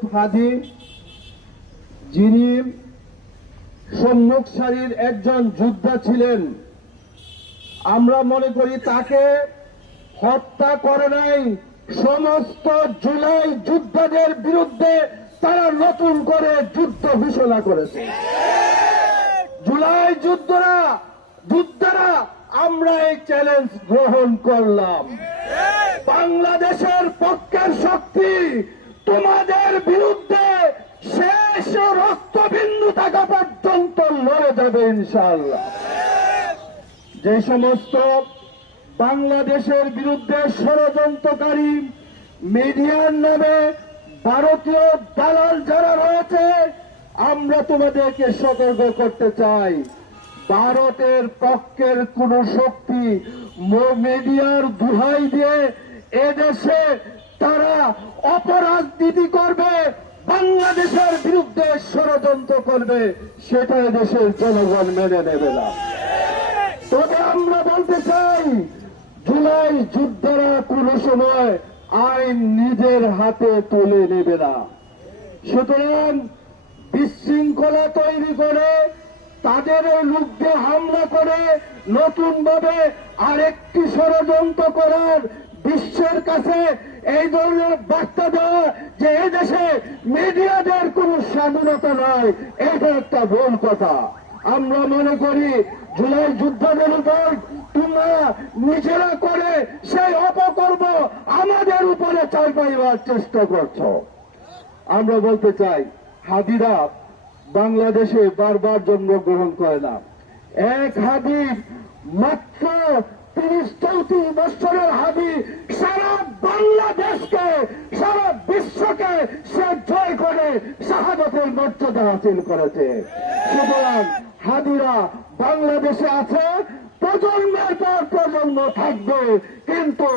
ইউসুফ হাদি, যিনি সম্মুখ সারির একজন যোদ্ধা ছিলেন, আমরা মনে করি তাকে হত্যা করে নাই, সমস্ত জুলাই যোদ্ধাদের বিরুদ্ধে তারা নতুন করে যুদ্ধ ঘোষণা করেছে। জুলাই যোদ্ধারা আমরা এই চ্যালেঞ্জ গ্রহণ করলাম। বাংলাদেশের পক্ষের শক্তি তোমাদের বিরুদ্ধে শেষ রক্তবিন্দু থাকা পর্যন্ত লড়ে যাবে ইনশাআল্লাহ। যে সমস্ত বাংলাদেশের বিরুদ্ধে ষড়যন্ত্রকারী মিডিয়ার নামে ভারতীয় দালাল যারা রয়েছে, আমরা তোমাদেরকে সতর্ক করতে চাই, ভারতের পক্ষের কোন শক্তি মিডিয়ার দোহাই দিয়ে এদেশে তারা অপরাজনীতি করবে, বাংলাদেশের বিরুদ্ধে ষড়যন্ত্র করবে, সেটা দেশের জনগণ মেনে নেবে না। তবে আমরা বলতে চাই, জুলাই যোদ্ধারা কোন সময় আইন নিজের হাতে তুলে নেবে না। সুতরাং বিশৃঙ্খলা তৈরি করে তাদের লোককে হামলা করে নতুন ভাবে আরেকটি ষড়যন্ত্র করার, বিশ্বের কাছে এই ধরনের বার্তা দেওয়া যে এই দেশে মিডিয়াদের কোন স্বাধীনতা নাই, এটা একটা ভুল কথা। আমরা মনে করি জুলাই যোদ্ধাদের উপর তোমরা নিজেরা করে সেই অপকর্ম আমাদের উপরে চাপাইবার চেষ্টা করছো। আমরা বলতে চাই, হাদিরা বাংলাদেশে বারবার জন্মগ্রহণ করে না। এক হাদি মাত্র 30-34 বছরের হাদি সারা বাংলাদেশকে, সারা বিশ্বকে সে জয় করে শাহাদাতের মর্যাদা হাসিল করেছে। সুতরাং হাদিরা বাংলাদেশে আছে, প্রজন্মের পর প্রজন্ম থাকবে, কিন্তু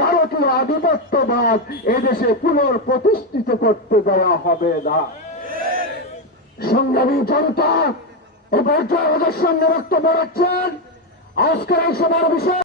ভারতীয় আধিপত্যবাদ এদেশে পুনঃপ্রতিষ্ঠিত করতে দেওয়া হবে না। সংগ্রামী জনতা, এ পর্যায়ে ওদের সঙ্গে বক্তব্য রাখছেন আজকের এই সভার বিষয়।